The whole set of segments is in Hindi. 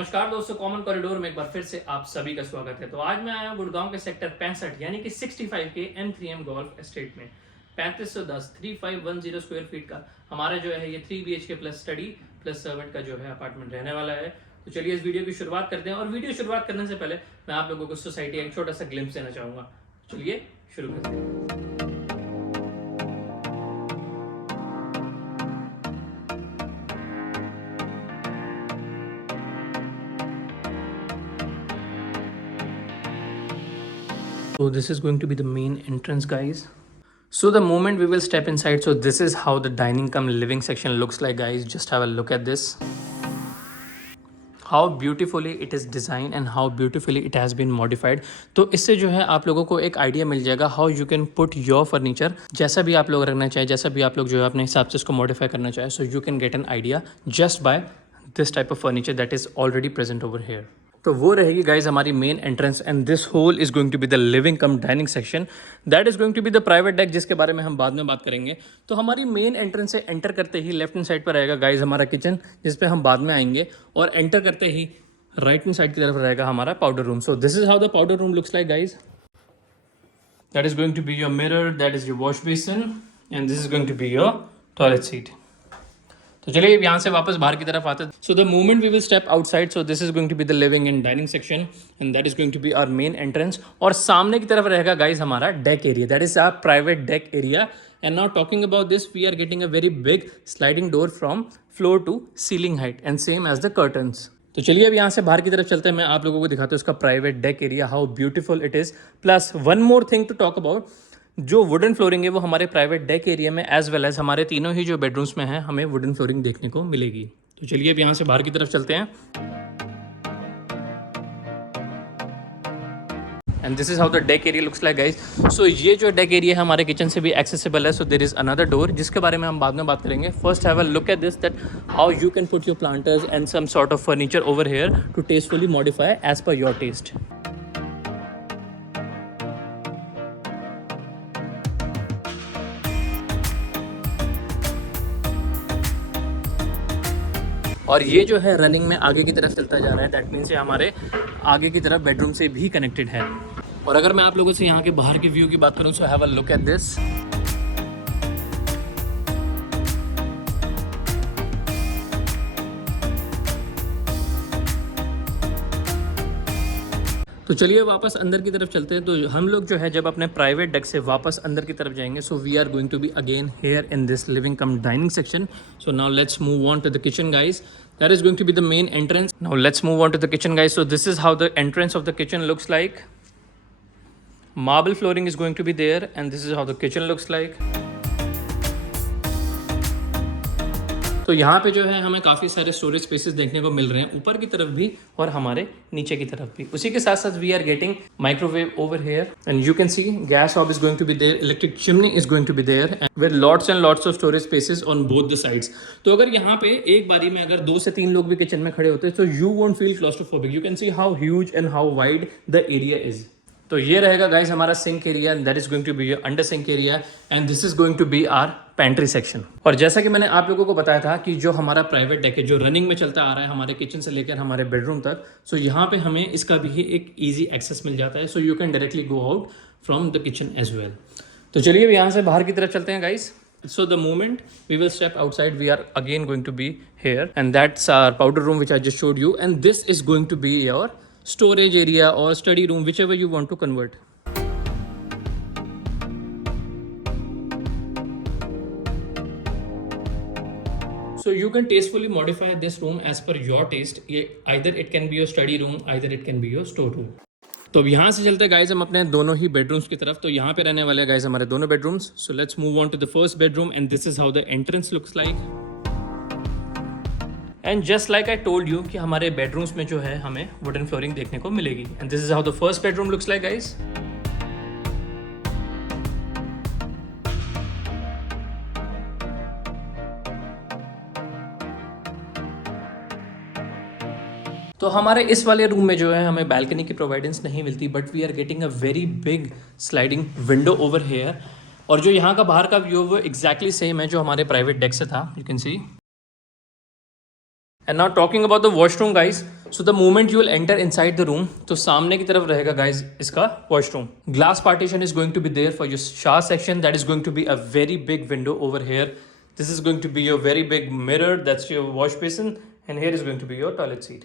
नमस्कार दोस्तों, कॉमन कॉरिडोर में एक बार फिर से आप सभी का स्वागत है। तो आज मैं आया हूँ गुड़गांव के सेक्टर 65 यानी कि 65 के M3M गोल्फ एस्टेट में 3510 स्क्वायर फीट का हमारा जो है ये 3 BHK plus study plus servant का जो है अपार्टमेंट रहने वाला है। तो चलिए इस वीडियो की शुरुआत करते हैं और वीडियो शुरुआत करने से पहले मैं आप लोगों को सोसाइटी का एक छोटा सा ग्लिम्स देना चाहूंगा। चलिए शुरू करते हैं। So this is going to be the main entrance, guys. So the moment we will step inside, so this is how the dining cum living section looks like, guys. Just have a look at this. How beautifully it is designed and how beautifully it has been modified. तो इससे जो है आप लोगों को एक आइडिया मिल जाएगा how you can put your furniture, जैसा भी आप लोग रखना चाहे, जैसा भी आप लोग जो है अपने हिसाब से इसको modify करना चाहे, so you can get an idea just by this type of furniture that is already present over here. तो वो रहेगी गाइज हमारी main entrance and this whole is going to be the living cum dining section that is going to be the private deck, जिसके बारे में हम बाद में बात करेंगे। तो हमारी मेन एंट्रेंस से एंटर करते ही लेफ्ट हैंड साइड पर रहेगा गाइज हमारा किचन, जिस पे हम बाद में आएंगे, और एंटर करते ही राइट हैंड साइड की तरफ रहेगा हमारा powder room. So this is how the powder room looks like guys. That is going to be your mirror, that is your wash basin and this is going to be your toilet seat. तो चलिए यहाँ से वापस बाहर की तरफ आते हैं। So the moment we will step outside, so this is going to be the living and dining section and that is going to be our main entrance. और सामने की तरफ रहेगा गाइज हमारा deck area, that is our private deck area. And now talking about this, we are getting a very big sliding door from floor to ceiling height and same as the curtains. तो चलिए अब यहाँ से बाहर की तरफ चलते हैं, मैं आप लोगों को दिखाता हूँ इसका private deck area, how beautiful it is. Plus one more thing to talk about, जो वुडन फ्लोरिंग है वो हमारे प्राइवेट डेक एरिया में एज वेल एज हमारे तीनों ही जो बेडरूम्स में है हमें वुडन फ्लोरिंग देखने को मिलेगी। तो चलिए अब यहाँ से बाहर की तरफ चलते हैं। And this is how the deck area looks like guys. So ये जो डेक एरिया है हमारे किचन से भी एक्सेसिबल है। So there is another door जिसके बारे में हम बाद में बात करेंगे। First have a look at this, that how you can put your planters and some sort of furniture over here to tastefully modify as per your taste. और ये जो है रनिंग में आगे की तरफ चलता जा रहा है, दैट मीन्स ये हमारे आगे की तरफ बेडरूम से भी कनेक्टेड है। और अगर मैं आप लोगों से यहाँ के बाहर की व्यू की बात करूँ, so have a look at this. तो चलिए वापस अंदर की तरफ चलते हैं। तो हम लोग जो है जब अपने प्राइवेट डेक से वापस अंदर की तरफ जाएंगे, so we are going to be again here in this living cum dining section. So now let's move on to the kitchen guys, that is going to be the main entrance. Now let's move on to the kitchen guys. So this is how the entrance of the kitchen looks like. Marble flooring is going to be there and this is how the kitchen looks like. तो यहाँ पे जो है हमें काफ़ी सारे स्टोरेज स्पेसेस देखने को मिल रहे हैं, ऊपर की तरफ भी और हमारे नीचे की तरफ भी। उसी के साथ साथ we are getting microwave over here and you can see gas hob is going to be there, electric chimney is going to be there with lots and lots of storage spaces on both the sides. तो अगर यहाँ पे एक बारी में अगर 2 से 3 लोग भी किचन में खड़े होते हैं तो you won't feel claustrophobic. You can see how huge and how wide the area is. तो ये रहेगा गाइज हमारा sink area, that is going to be your under sink area and this is going to be our pantry section. और जैसा कि मैंने आप लोगों को बताया था कि जो हमारा प्राइवेट डेक है जो रनिंग में चलता आ रहा है हमारे किचन से लेकर हमारे बेडरूम तक, सो यहाँ पे हमें इसका भी एक ईजी एक्सेस मिल जाता है। So you can directly go out from the kitchen as well. तो चलिए अब यहाँ से बाहर की तरफ चलते हैं guys. So the moment we will step outside, we are again going to be here and that's our powder room which I just showed you, and this is going to be your storage area or study room, whichever you want to convert. So you can tastefully modify this room as per your taste. Either it can be your study room, either it can be your store room. तो अब यहाँ से चलते हैं गाइज हम अपने दोनों ही बेडरूम्स की तरफ। तो यहाँ पे रहने वाले गाइज हमारे दोनों bedrooms. So let's move on to the first bedroom and this is how the entrance looks like. And just like I told you कि हमारे बेडरूम्स में जो है हमें वुडन फ्लोरिंग देखने को मिलेगी and this is how the first bedroom looks like guys. तो हमारे इस वाले रूम में जो है हमें बैल्कनी की प्रोवाइडेंस नहीं मिलती, but we are getting a very big sliding window over here. और जो यहाँ का बाहर का व्यू वो एग्जैक्टली सेम है जो हमारे प्राइवेट डेक से था, you can see. And now talking about the washroom guys, so the moment you will enter inside the room, तो सामने की तरफ रहेगा गाइज इसका washroom. Glass partition is going to be there for your shower section. That is going to be a very big window over here. This is going to be your very big mirror. That's your wash basin and here is going to be your toilet seat.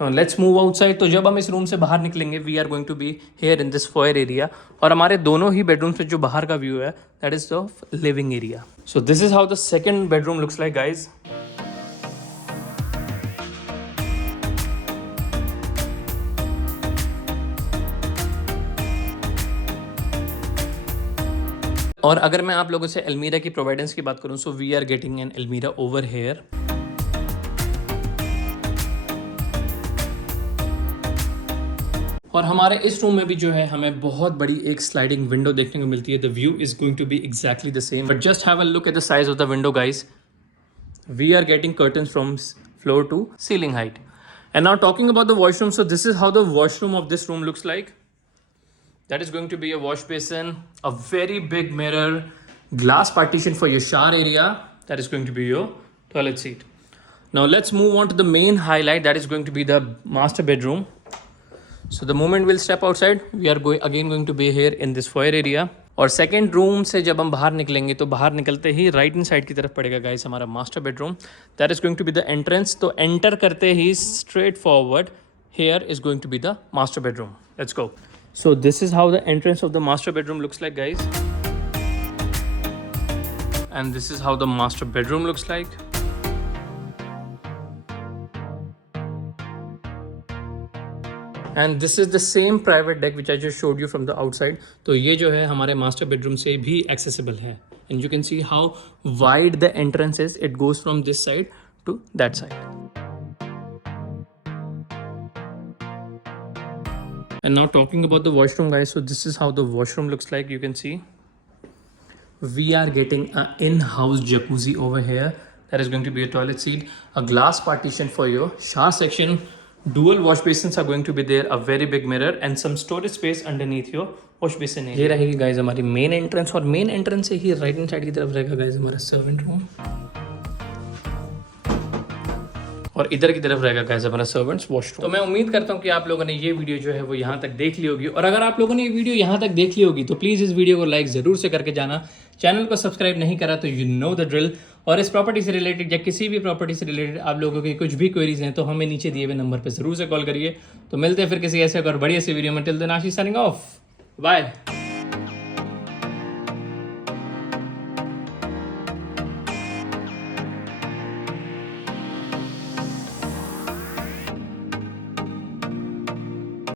Let's move outside. तो जब हम इस रूम से बाहर निकलेंगे, we are going to be here in this foyer area. और हमारे दोनों ही बेडरूम से जो बाहर का व्यू है, that is the living area. So this is how the second bedroom looks like guys. और अगर मैं आप लोगों से अलमीरा की प्रोवाइडेंस की बात करूं, so we are getting an almirah over here. और हमारे इस रूम में भी जो है हमें बहुत बड़ी एक स्लाइडिंग विंडो देखने को मिलती है. The view is going to be exactly the same, but just have a look at the size of the window guys. We are getting curtains from floor to ceiling height. And now talking about the washroom, so this is how the washroom of this room looks like. That is going to be a wash basin, a very big mirror, glass partition for your shower area. That is going to be your toilet seat. Now let's move on to the main highlight. That is going to be the master bedroom. So the moment we'll step outside, we are going to be here in this foyer area. और सेकेंड रूम से जब हम बाहर निकलेंगे तो बाहर निकलते ही राइट हैंड साइड की तरफ पड़ेगा गाइस हमारा master bedroom. That is going to be the entrance. तो एंटर करते ही straight forward here is going to be the master bedroom. Let's go. So this is how the entrance of the master bedroom looks like, guys. And this is how the master bedroom looks like. And this is the same private deck which I just showed you from the outside. तो ये जो है हमारे master bedroom से भी accessible है. And you can see how wide the entrance is. It goes from this side to that side. And now talking about the washroom, guys, so this is how the washroom looks like. You can see we are getting an in-house jacuzzi over here. That is going to be a toilet seat, a glass partition for your shower section, dual wash basins are going to be there, a very big mirror and some storage space underneath your wash basin area. ये रहेगी guys हमारी main entrance और main entrance से ही right hand side की तरफ रहेगा guys हमारा servant room. और इधर की तरफ रहेगा गाइस हमारा सर्वेंट्स वॉशरूम. तो मैं उम्मीद करता हूँ कि आप लोगों ने ये वीडियो जो है वो यहाँ तक देख ली होगी. और अगर आप लोगों ने ये वीडियो यहाँ तक देख ली होगी तो प्लीज़ इस वीडियो को लाइक ज़रूर से करके जाना. चैनल को सब्सक्राइब नहीं करा तो यू नो द ड्रिल. और इस प्रॉपर्टी से रिलेटेड या किसी भी प्रॉपर्टी से रिलेटेड आप लोगों की कुछ भी क्वेरीज हैं तो हमें नीचे दिए हुए नंबर पर ज़रूर से कॉल करिए. तो मिलते हैं फिर किसी ऐसे और बढ़िया सी वीडियो में. टिल देन आशीष साइनिंग ऑफ. बाय.